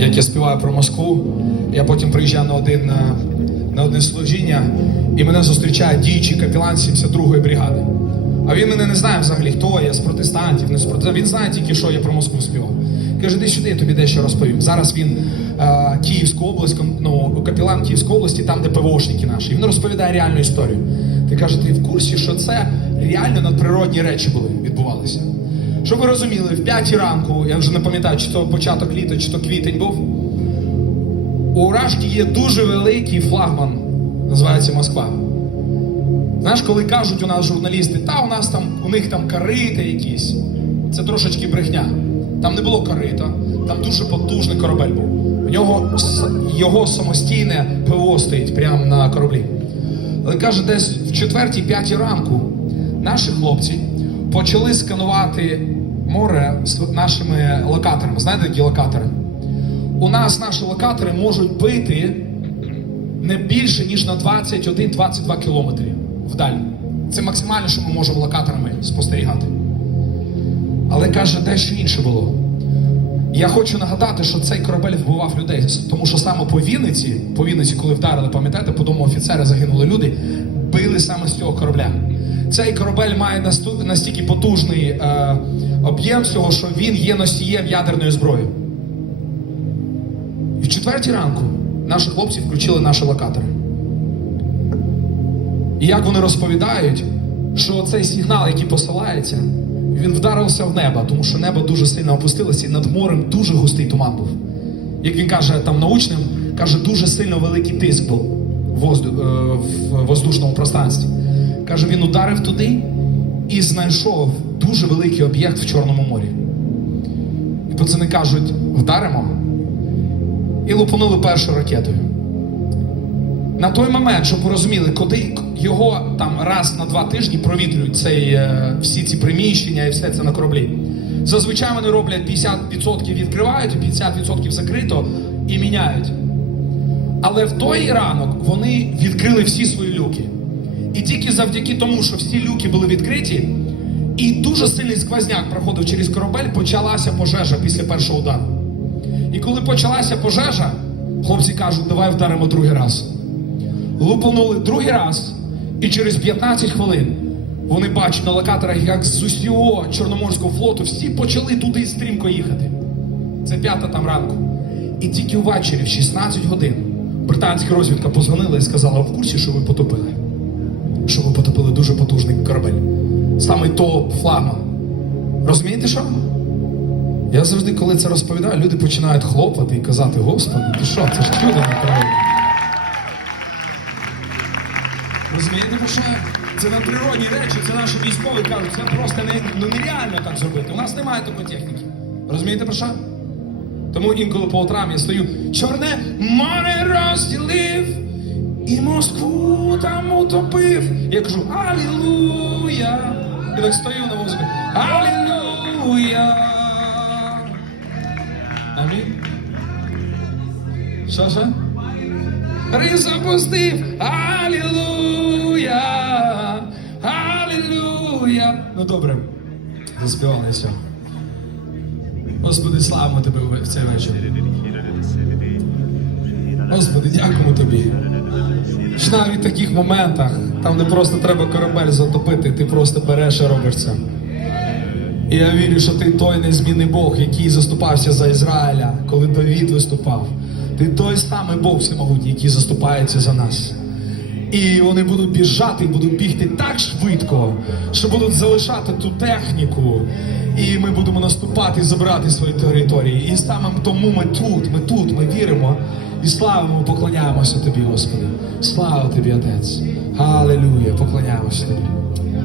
як я співаю про Москву. Я потім приїжджаю на один на, на одне служіння, і мене зустрічає діючий капелан 72-ї бригади. А він мене не знає взагалі, хто я з протестантів, не з протестантів. Він знає тільки, що я про Москву співав. Каже, іди сюди, я тобі дещо розповім. Зараз він е, Київську область, ну, капелан Київської області, там, де ПВОшники наші. І він розповідає реальну історію. Ти каже, ти в курсі, що це реально надприродні речі були, відбувалися. Щоб ви розуміли, в п'ятій ранку, я вже не пам'ятаю, чи то початок літа, чи то квітень був. У Рашки є дуже великий флагман, називається Москва. Знаєш, коли кажуть у нас журналісти, та у нас там у них там карити якісь, це трошечки брехня. Там не було карита, там дуже потужний корабель був. У нього його самостійне ПВО стоїть прямо на кораблі. Але каже, десь в четвертій, п'ятій ранку наші хлопці почали сканувати море з нашими локаторами. Знаєте, які локатори? У нас наші локатори можуть бити не більше, ніж на 21-22 кілометри вдаль. Це максимально, що ми можемо локаторами спостерігати. Але каже, дещо інше було. Я хочу нагадати, що цей корабель вбивав людей, тому що саме по Вінниці, по Вінниці, коли вдарили, пам'ятаєте, по дому офіцера загинули люди, били саме з цього корабля. Цей корабель має настільки потужний е, об'єм всього, що він є носієм ядерної зброї. І в четвертій ранку наші хлопці включили наші локатори. І як вони розповідають, що цей сигнал, який посилається, він вдарився в небо, тому що небо дуже сильно опустилося, і над морем дуже густий туман був. Як він каже там научним, каже, дуже сильно великий тиск був в е, воздушному пространстві. Каже, він ударив туди і знайшов дуже великий об'єкт в Чорному морі. І пацани кажуть, вдаримо. І лупанули першою ракетою. На той момент, щоб ви розуміли, коли його там раз на два тижні провітрюють цей, е, всі ці приміщення і все це на кораблі. Зазвичай вони роблять 50% відкривають, 50% закрито і міняють. Але в той ранок вони відкрили всі свої люки. І тільки завдяки тому, що всі люки були відкриті, і дуже сильний сквозняк проходив через корабель, почалася пожежа після першого удару. І коли почалася пожежа, хлопці кажуть, давай вдаримо другий раз. Лупанули другий раз, і через 15 хвилин вони бачать на локаторах, як з усього Чорноморського флоту всі почали туди стрімко їхати. Це п'ята там ранку. І тільки ввечері, в 16 годин, британська розвідка позвонила і сказала, «Ви в курсі, що ви потопили. Що ви потопили дуже потужний корабель. Саме топ флагман. Розумієте що? Я завжди, коли це розповідаю, люди починають хлопати і казати, Господи, ти що, це ж чудо на природі. Розумієте, про що? Це надприродні речі, це наші військові кажуть, це просто не, ну, нереально так зробити. У нас немає такої техніки. Розумієте, про що? Тому інколи по утрам я стою, чорне море розділив, і Москву там утопив. Я кажу, Алілуя! І так стою на музику. Алілуя! Амінь. Що, що? Рис опустив, Алілуя! Алілуя! Ну добре, заспівали все. Господи, славимо Тебе в цей вечір. Господи, дякуємо Тобі. Що навіть в таких моментах, там, не просто треба корабель затопити, ти просто береш і робиш це. І я вірю, що ти той незмінний Бог, який заступався за Ізраїля, коли Давід виступав. Ти той самий Бог всемогутній, який заступається за нас. І вони будуть біжати, і будуть бігти що будуть залишати ту техніку. І ми будемо наступати і забирати свої території. І саме тому ми тут, ми тут, ми віримо і славимо, поклоняємося тобі, Господи. Слава тобі, Отець. Алелюя, поклоняємося тобі.